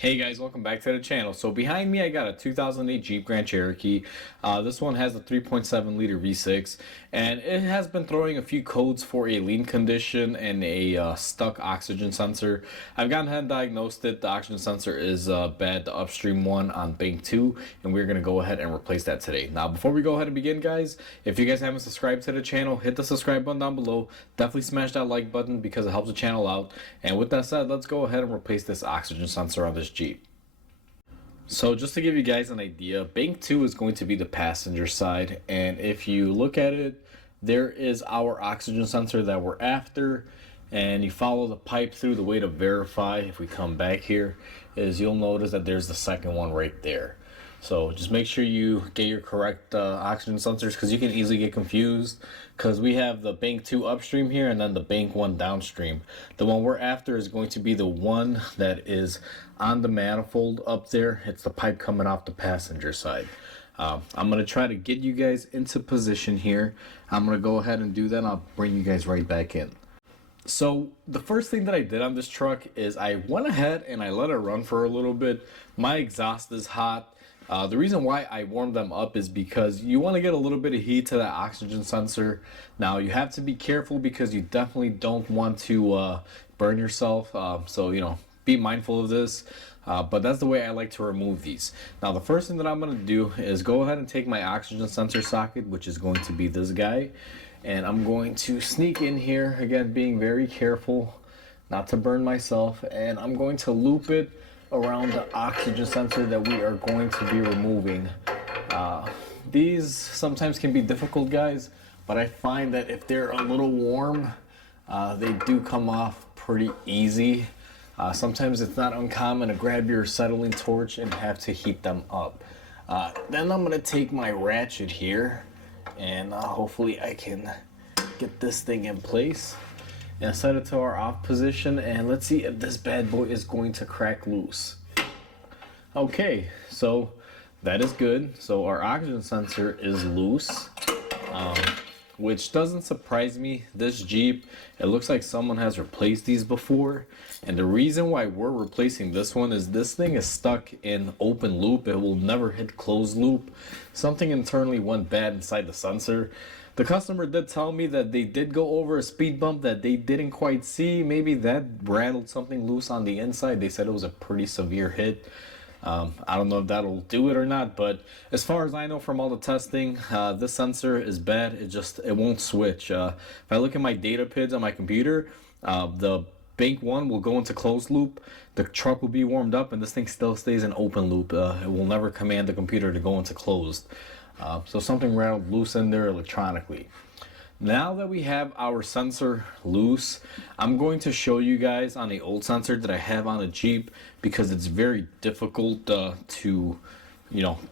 Hey guys, welcome back to the channel. So behind me I got a 2008 Jeep Grand Cherokee. This one has a 3.7 liter V6 and it has been throwing a few codes for a lean condition and a stuck oxygen sensor. I've gone ahead and diagnosed it. The oxygen sensor is bad, the upstream one on bank 2, and we're going to go ahead and replace that today. Now before we go ahead and begin guys, if you guys haven't subscribed to the channel, hit the subscribe button down below. Definitely smash that like button because it helps the channel out. And with that said, let's go ahead and replace this oxygen sensor on this Jeep. So just to give you guys an idea, bank 2 is going to be the passenger side, and if you look at it, there is our oxygen sensor that we're after, and you follow the pipe through. The way to verify, if we come back here, is you'll notice that there's the second one right there. So just make sure you get your correct oxygen sensors, because you can easily get confused, because we have the bank 2 upstream here and then the bank 1 downstream. The one we're after is going to be the one that is on the manifold up there. It's the pipe coming off the passenger side. I'm going to try to get you guys into position here. I'm going to go ahead and do that, and I'll bring you guys right back in. So the first thing that I did on this truck is I went ahead and I let it run for a little bit. My exhaust is hot. The reason why I warmed them up is because you want to get a little bit of heat to that oxygen sensor. Now you have to be careful because you definitely don't want to burn yourself. So be mindful of this. But that's the way I like to remove these. Now the first thing that I'm going to do is go ahead and take my oxygen sensor socket, which is going to be this guy. And I'm going to sneak in here, again being very careful not to burn myself. And I'm going to loop it around the oxygen sensor that we are going to be removing. These sometimes can be difficult guys, but I find that if they're a little warm, they do come off pretty easy. Sometimes it's not uncommon to grab your acetylene torch and have to heat them up. Then I'm going to take my ratchet here, and hopefully I can get this thing in place and set it to our off position, and let's see if this bad boy is going to crack loose. Okay, so that is good. So our oxygen sensor is loose, which doesn't surprise me. This Jeep, it looks like someone has replaced these before, and the reason why we're replacing this one is this thing is stuck in open loop. It will never hit closed loop. Something internally went bad inside the sensor. The customer did tell me that they did go over a speed bump that they didn't quite see. Maybe that rattled something loose on the inside. They said it was a pretty severe hit. I don't know if that'll do it or not, but as far as I know from all the testing, this sensor is bad. It won't switch. If I look at my data PIDs on my computer, the bank 1 will go into closed loop, the truck will be warmed up, and this thing still stays in open loop. It will never command the computer to go into closed. So something rattled loose in there electronically. Now that we have our sensor loose, I'm going to show you guys on the old sensor that I have on a Jeep, because it's very difficult to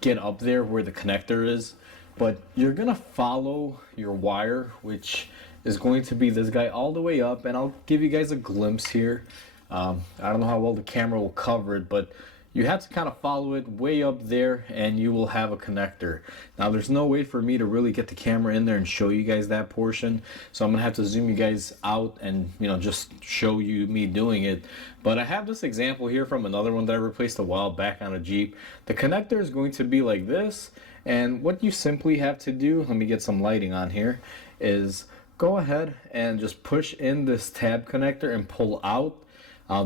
get up there where the connector is. But you're gonna follow your wire, which is going to be this guy, all the way up, and I'll give you guys a glimpse here. I don't know how well the camera will cover it, but you have to kind of follow it way up there and you will have a connector. Now there's no way for me to really get the camera in there and show you guys that portion, so I'm gonna have to zoom you guys out and just show you me doing it. But I have this example here from another one that I replaced a while back on a Jeep. The connector is going to be like this, and what you simply have to do, let me get some lighting on here, is go ahead and just push in this tab connector and pull out.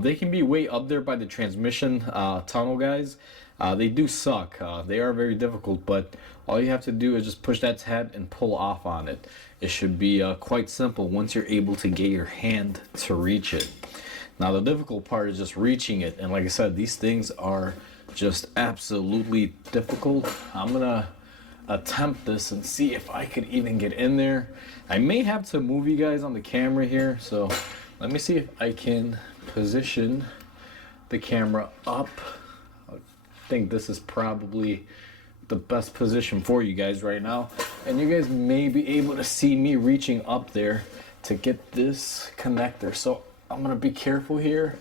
They can be way up there by the transmission tunnel, guys. They do suck. They are very difficult, but all you have to do is just push that tab and pull off on it. It should be quite simple once you're able to get your hand to reach it. Now the difficult part is just reaching it, and like I said, these things are just absolutely difficult. I'm gonna attempt this and see if I could even get in there. I may have to move you guys on the camera here, so let me see if I can position the camera up. I think this is probably the best position for you guys right now, and you guys may be able to see me reaching up there to get this connector. So I'm gonna be careful here,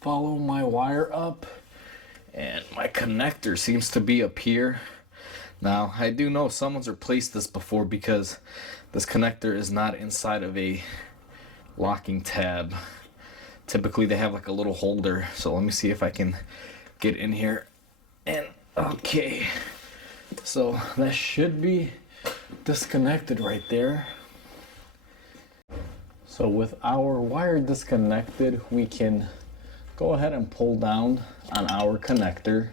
follow my wire up, and my connector seems to be up here. Now I do know someone's replaced this before, because this connector is not inside of a locking tab. Typically they have like a little holder, so let me see if I can get in here. And okay, so that should be disconnected right there. So with our wire disconnected, we can go ahead and pull down on our connector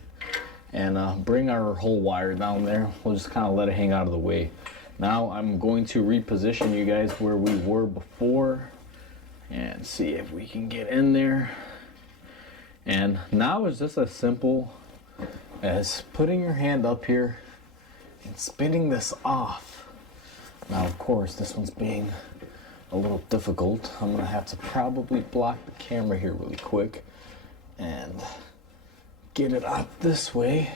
and bring our whole wire down there. We'll just kind of let it hang out of the way. Now I'm going to reposition you guys where we were before and see if we can get in there. And now it's just as simple as putting your hand up here and spinning this off. Now of course this one's being a little difficult. I'm gonna have to probably block the camera here really quick and get it out this way.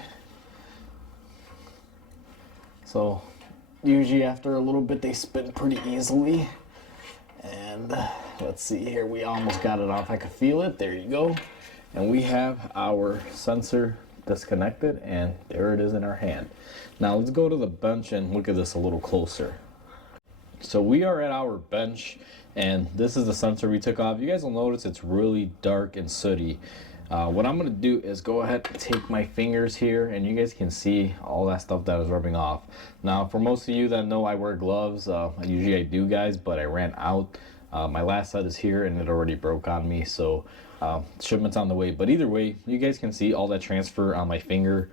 So usually after a little bit they spin pretty easily. And let's see here, we almost got it off. I can feel it. There you go. And we have our sensor disconnected, and there it is in our hand. Now let's go to the bench and look at this a little closer. So we are at our bench, and this is the sensor we took off. You guys will notice it's really dark and sooty. What I'm going to do is go ahead and take my fingers here, and you guys can see all that stuff that was rubbing off. Now for most of you that know, I wear gloves. Usually I do, guys, but I ran out. My last set is here and it already broke on me, so shipment's on the way. But either way, you guys can see all that transfer on my finger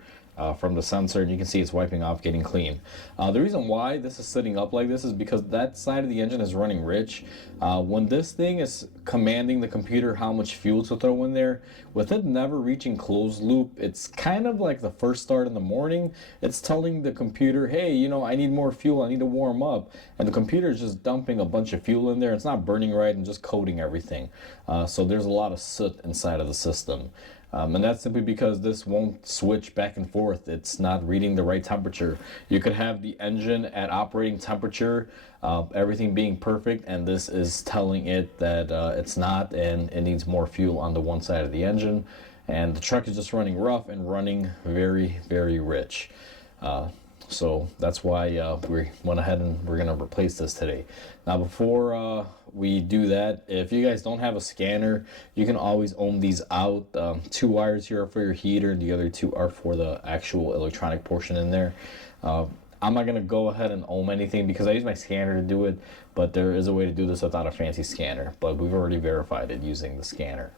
from the sensor, and you can see it's wiping off, getting clean. The reason why this is sitting up like this is because that side of the engine is running rich. When this thing is commanding the computer how much fuel to throw in there, with it never reaching closed loop, it's kind of like the first start in the morning. It's telling the computer, hey, you know, I need more fuel, I need to warm up. And the computer is just dumping a bunch of fuel in there. It's not burning right and just coating everything. So there's a lot of soot inside of the system. And that's simply because this won't switch back and forth. It's not reading the right temperature. You could have the engine at operating temperature, everything being perfect, and this is telling it that it's not, and it needs more fuel on the one side of the engine. And the truck is just running rough and running very, very rich. So that's why we went ahead and we're going to replace this today. Now before we do that, if you guys don't have a scanner, you can always ohm these out. 2 wires here are for your heater, and the other 2 are for the actual electronic portion in there. I'm not going to go ahead and ohm anything because I use my scanner to do it, but there is a way to do this without a fancy scanner, but we've already verified it using the scanner.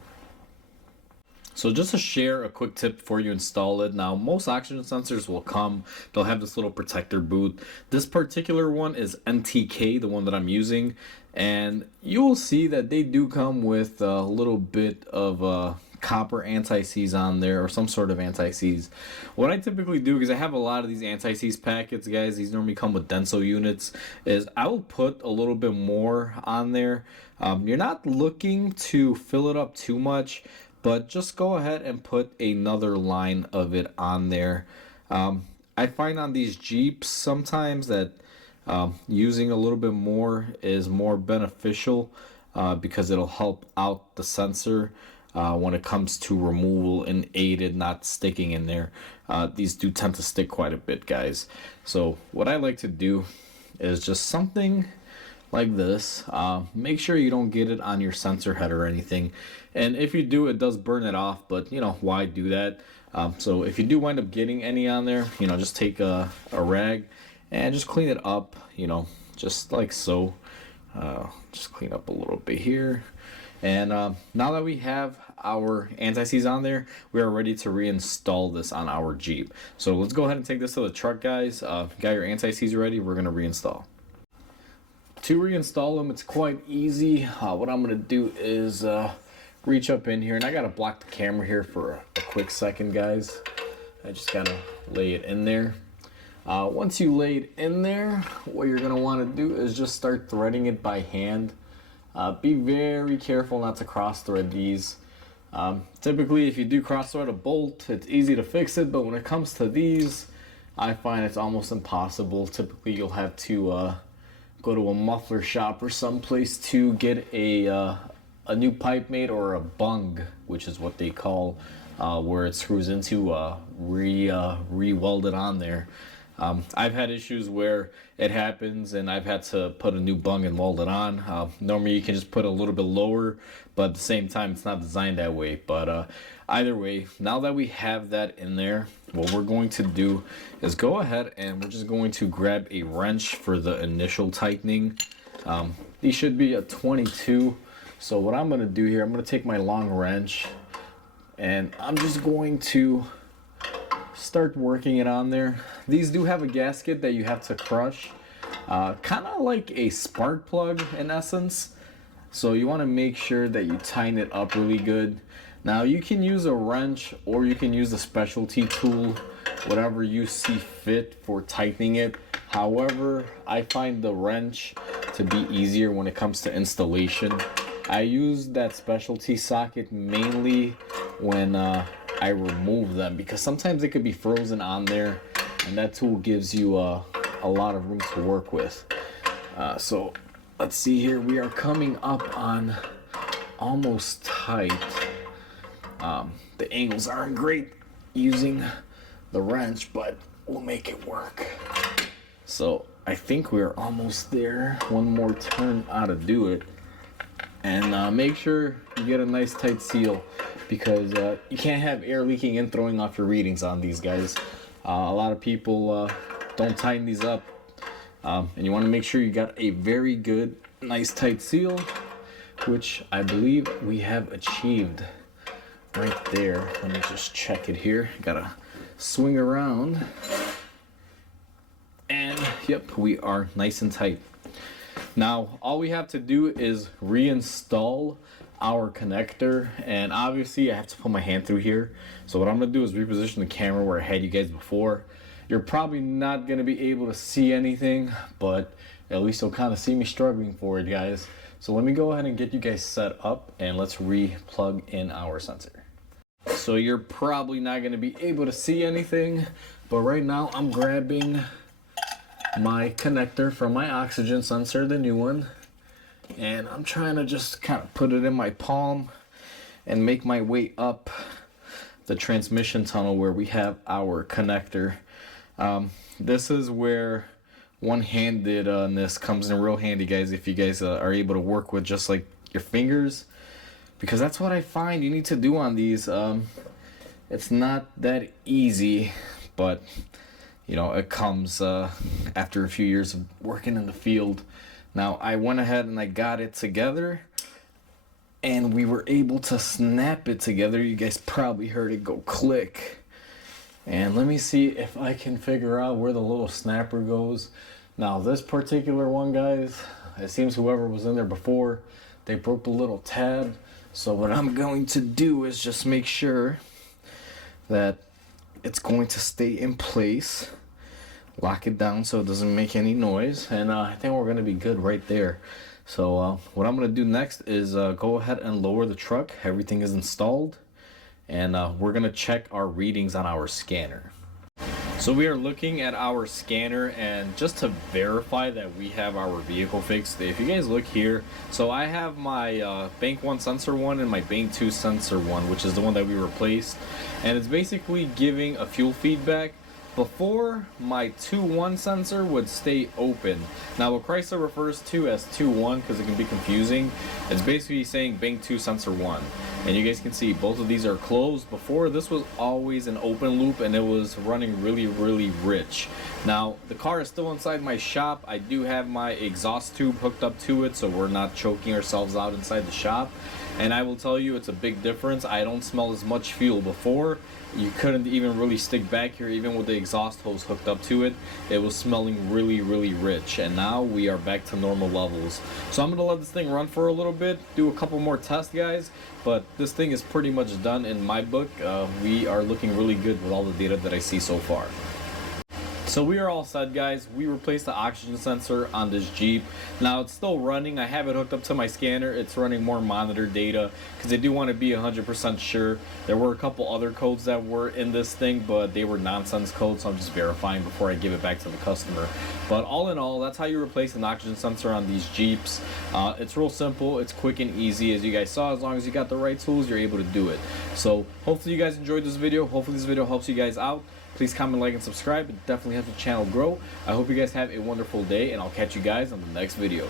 So just to share a quick tip before you install it. Now most oxygen sensors will come, they'll have this little protector boot. This particular one is NTK, the one that I'm using, and you'll see that they do come with a little bit of copper AntiSeize on there, or some sort of AntiSeize. What I typically do, because I have a lot of these AntiSeize packets, guys, these normally come with Denso units, is I will put a little bit more on there. You're not looking to fill it up too much, but just go ahead and put another line of it on there. I find on these Jeeps sometimes that using a little bit more is more beneficial because it'll help out the sensor when it comes to removal and aid it not sticking in there. These do tend to stick quite a bit, guys. So what I like to do is just something like this. Make sure you don't get it on your sensor head or anything, and if you do, it does burn it off, but you know, why do that? So if you do wind up getting any on there, you know, just take a rag and just clean it up, you know, just like so. Just clean up a little bit here, and now that we have our AntiSeize on there, we are ready to reinstall this on our Jeep. So let's go ahead and take this to the truck, guys. Got your AntiSeize ready, we're going to reinstall. To reinstall them, it's quite easy. What I'm going to do is reach up in here, and I got to block the camera here for a quick second, guys. I just got to lay it in there. Once you lay it in there, what you're going to want to do is just start threading it by hand. Be very careful not to cross thread these. Typically, if you do cross thread a bolt, it's easy to fix it, but when it comes to these, I find it's almost impossible. Typically, you'll have to go to a muffler shop or someplace to get a new pipe made, or a bung, which is what they call where it screws into re-welded on there. I've had issues where it happens and I've had to put a new bung and weld it on. Normally you can just put a little bit lower, but at the same time it's not designed that way. But Either way, now that we have that in there, what we're going to do is go ahead and we're just going to grab a wrench for the initial tightening. These should be a 22. So what I'm going to do here, I'm going to take my long wrench and I'm just going to start working it on there. These do have a gasket that you have to crush, kind of like a spark plug in essence. So you want to make sure that you tighten it up really good. Now you can use a wrench or you can use a specialty tool, whatever you see fit for tightening it. However, I find the wrench to be easier when it comes to installation. I use that specialty socket mainly when I remove them, because sometimes they could be frozen on there, and that tool gives you a lot of room to work with. So let's see here, we are coming up on almost tight. The angles aren't great using the wrench, but we'll make it work. So I think we're almost there. One more turn ought to do it. And make sure you get a nice tight seal, because you can't have air leaking and throwing off your readings on these guys. A lot of people don't tighten these up, and you want to make sure you got a very good, nice tight seal, which I believe we have achieved right there. Let me just check it here. Gotta swing around, and yep, we are nice and tight. Now all we have to do is reinstall our connector, and obviously I have to put my hand through here. So what I'm gonna do is reposition the camera where I had you guys before. You're probably not gonna be able to see anything, but at least you'll kind of see me struggling for it, guys. So let me go ahead and get you guys set up, and let's re-plug in our sensor. So you're probably not gonna be able to see anything, but right now I'm grabbing my connector from my oxygen sensor, the new one, and I'm trying to just kind of put it in my palm and make my way up the transmission tunnel where we have our connector. This is where one-handedness comes in real handy, guys, if you guys are able to work with just like your fingers, because that's what I find you need to do on these. It's not that easy, but you know, it comes after a few years of working in the field. Now, I went ahead and I got it together, and we were able to snap it together. You guys probably heard it go click. And let me see if I can figure out where the little snapper goes. Now, this particular one, guys, it seems whoever was in there before, they broke the little tab. So what I'm going to do is just make sure that it's going to stay in place, lock it down so it doesn't make any noise, and I think we're going to be good right there. So what I'm going to do next is go ahead and lower the truck. Everything is installed, and we're going to check our readings on our scanner. So we are looking at our scanner, and just to verify that we have our vehicle fixed, if you guys look here, so I have my bank 1 sensor 1 and my bank 2 sensor 1, which is the one that we replaced, and it's basically giving a fuel feedback. Before, my 2-1 sensor would stay open. Now what Chrysler refers to as 2-1, because it can be confusing, it's basically saying bank 2 sensor 1. And you guys can see both of these are closed. Before, this was always an open loop, and it was running really, really rich. Now, the car is still inside my shop. I do have my exhaust tube hooked up to it, so we're not choking ourselves out inside the shop. And I will tell you, it's a big difference. I don't smell as much fuel. Before, you couldn't even really stick back here, even with the exhaust hose hooked up to it. It was smelling really, really rich, and now we are back to normal levels. So I'm gonna let this thing run for a little bit, do a couple more tests, guys, but this thing is pretty much done in my book. We are looking really good with all the data that I see so far. So we are all set, guys. We replaced the oxygen sensor on this Jeep. Now it's still running. I have it hooked up to my scanner. It's running more monitor data because I do want to be 100% sure. There were a couple other codes that were in this thing, but they were nonsense codes, so I'm just verifying before I give it back to the customer. But all in all, that's how you replace an oxygen sensor on these Jeeps. It's real simple. It's quick and easy. As you guys saw, as long as you got the right tools, you're able to do it. So hopefully you guys enjoyed this video. Hopefully this video helps you guys out. Please comment, like, and subscribe. It definitely helps the channel grow. I hope you guys have a wonderful day, and I'll catch you guys on the next video.